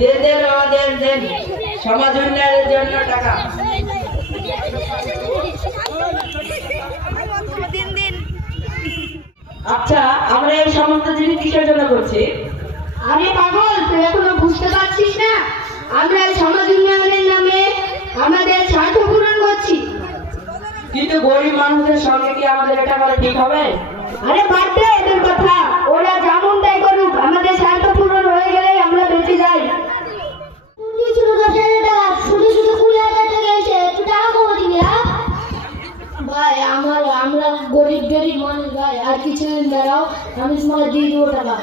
দেন দেন আমাদের দেন সমাজ উন্নয়নের জন্য টাকা। আচ্ছা আমরা এই সমস্ত জিনিস কিসের জন্য করছি? আরে পাগল তুই এখনও বুঝতে পারছিস না? আমরা এই সমাজ উন্নয়নের নামে আমাদের স্বার্থ পূরণ করছি। কিন্তু গরিব মানুষদের সঙ্গে কি আমাদের এটা করা ঠিক হবে? আরে বাদ দে এদের কথা। ওরা যেমন তাই করুক আমাদের স্বার্থ পূরণ হয়ে গেলেই আমরা বেঁচে যাই। হ্যাঁ? ভাই আমার আমরা গরিব গরিব মানুষ ভাই আর কিছুদিন দাঁড়াও আমি তোমাকে দিয়ে দেবো টাকা।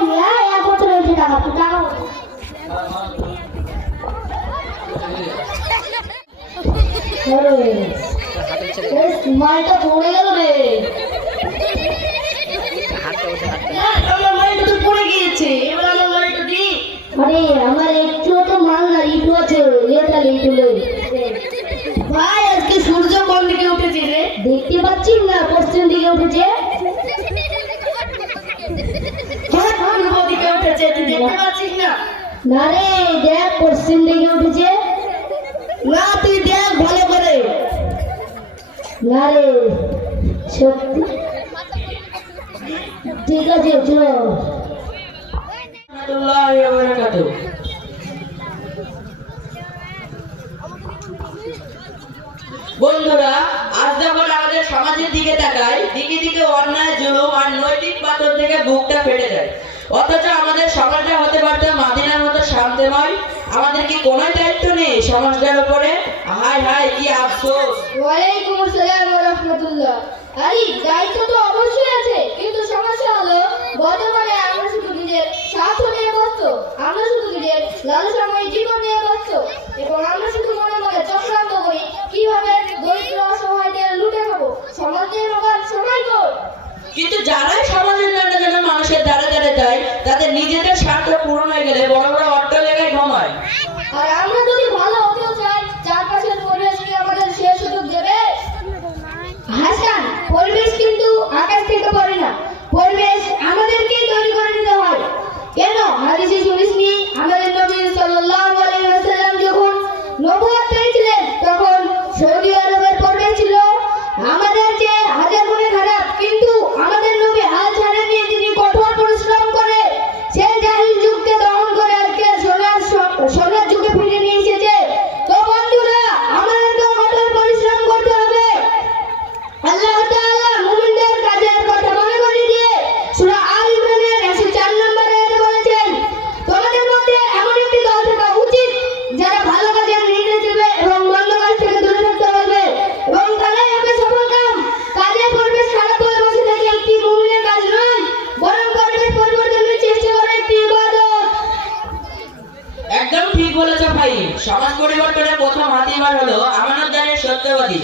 দিবি হ্যাঁ? এক বছর হয়েছে টাকা একটু টাকা মালটা পড়ে গেল রে। ভাই আজকে সূর্য কোন দিকে উঠেছে রে? দেখতে পাচ্ছিস না পশ্চিম দিকে উঠেছে। পূর্ব দিকে উঠেছে দেখতে পাচ্ছিস না? না রে দেখ পশ্চিম দিকে উঠেছে। না তুই দেখ ভালো করে। না রে সত্যি। ঠিক আছে চলো রাহমাতুল্লাহি ওয়া বারাকাতুহু বন্ধুরা, আজ যখন আমাদের সমাজের দিকে তাকাই, দিকে দিকে অন্যায়, জুলুম আর নৈতিক পাথর থেকে বুকটা ফেটে যায়। অথচ আমাদের সমাজটা হতে পারত মাদিনার মতো শান্তময় আমাদের কি কোনো দায়িত্ব নেই সমাজটার উপরে? হায় হায়, কি আফসোস। ওয়ালাইকুম আসসালাম ওয়া রাহমাতুল্লাহ। আরে, দায়িত্ব তো অবশ্যই আছে, কিন্তু সমস্যা হলো, বর্তমানে আমরা শুধু নিজের স্বার্থ নিয়ে ব্যস্ত। আমরা শুধু নিজের লালসাময় জীবন নিয়ে ব্যস্ত। এবং আমরা শুধু মনে মনে চক্রান্ত করি, কীভাবে কিন্তু যারাই সমাজের জন্য যেন মানুষের দ্বারা দ্বারা যায়, তাদের নিজেদের স্বার্থ পূরণ হয়ে গেলে বড় বড় অর্থ জায়গায় ঘুমায়। আর আমরা যদি ভালো হতেও চাই চারপাশের পরিবেশ কি আমাদের সে সুযোগ দেবে? হাসান, পরিবেশ কিন্তু আকাশ থেকে পড়ে ঠিক বলেছ ভাই। সমাজ পরিবর্তনের প্রথম হাতিয়ার হলো আমানতদারের সত্যবাদী।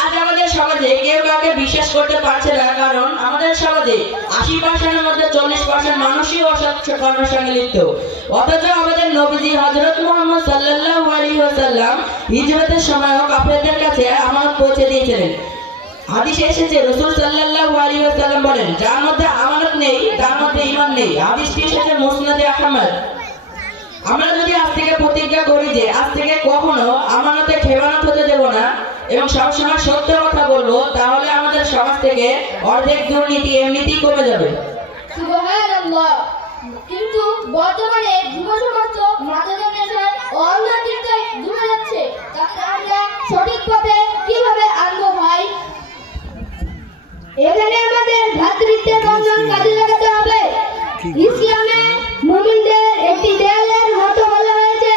আজ আমাদের সমাজে কেউ কাউকে বিশ্বাস করতে পারছে না, কারণ আমাদের সমাজে আশি পার্সেন্টের মধ্যে চল্লিশ পার্সেন্ট মানুষই অসৎ কর্মের সঙ্গে লিপ্ত। অথচ আমাদের নবীজি হজরত মোহাম্মদ সাল্লাল্লাহু আলাইহি ওয়াসাল্লাম হিজরতের সময়ও কাফেরদের কাছে আমানত পৌঁছে দিয়েছিলেন। হাদিসে এসেছে, রসুল সাল্লাল্লাহু আলাইহি ওয়াসাল্লাম বলেন, যার মধ্যে আমানত নেই, তার মধ্যে ঈমান নেই। হাদিসটি এসেছে মুসনাদে আহমদ। আমরা যদি আজ থেকে প্রতিজ্ঞা করি যে আজ থেকে কখনো আমানতে খেয়ানত হতে দেব না, এবং সবসময় সত্য কথা বলব, তাহলে আমাদের সমাজ থেকে অর্ধেক দুর্নীতি এমনিতেই কমে যাবে। কিন্তু বর্তমানে যুব সমাজ মাদকের নেশায় যাচ্ছে আমরা সঠিক পথে কীভাবে আনব ভাই এখানে আমাদের ভ্রাতৃত্বের বন্ধন কাজে লাগাতে হবে ইসলামে মুমিনদের একটি দেয়ালের মতো বলা হয়েছে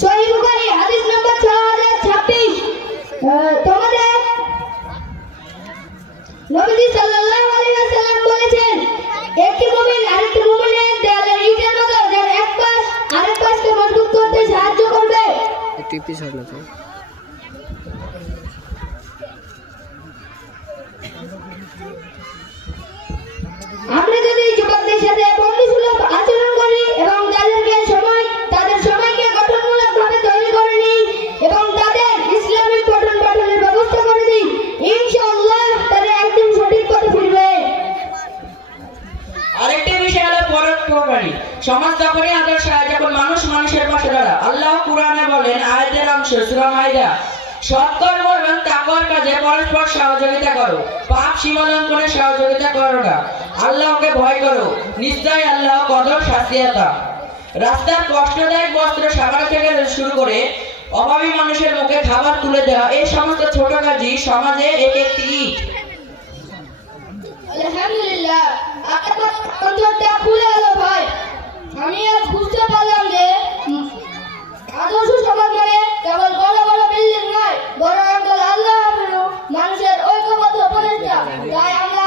সহিহ বুখারী হাদিস নম্বর 6026 আহ, তোমাদের নবীজি সাল্লাল্লাহু আলাইহি ওয়াসাল্লাম বলেছেন, একটি মুমিন আরেকটি মুমিনের দেয়ালের ইটের মতো যার এক পাশ আরেক পাশকে মজবুত করতে সাহায্য করবে। একটু পিছনে সমাজ তখনই আদর্শ হয় যখন মানুষ মানুষের পাশে দাঁড়া আল্লাহ কোরআনে বলেন, আয়াতের অংশ, সূরা মাইদা সৎকর্ম এবং তাকওয়ার কাজে পরস্পর সহযোগিতা করো। পাপ সীমালঙ্ঘনে সহযোগিতা করো না। আল্লাহকে ভয় করো। নিশ্চয় আল্লাহ কদর শাস্তিয়াতা রাস্তার কষ্টদায়ক বস্ত্র সাবান থেকে শুরু করে অভাবী মানুষের মুখে খাবার তুলে দেওয়া, এই সমস্ত ছোট কাজই সমাজে এক একটি ইট। আলহামদুলিল্লাহ। আপনার খুলে গেল ভাই। আমি আর বুঝতে পারলাম যে আদর্শ সমাজ মানে কেবল বড় বড় বিল্ডিং নয় বড় আল্লাহ মানুষের ঐক্যবদ্ধ প্রচেষ্টা তাই আমরা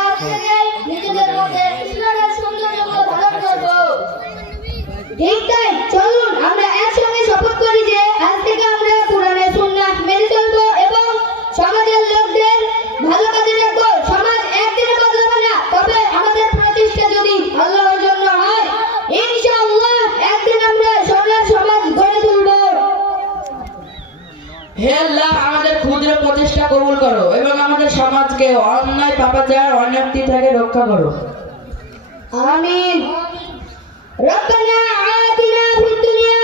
ঠিক তাই চলুন আমরা একসঙ্গে শপথ আমাদের সমাজকে অন্যায় পাপাচার অন্যাক্তি থেকে রক্ষা করো آمين ربنا آتنا في الدنيا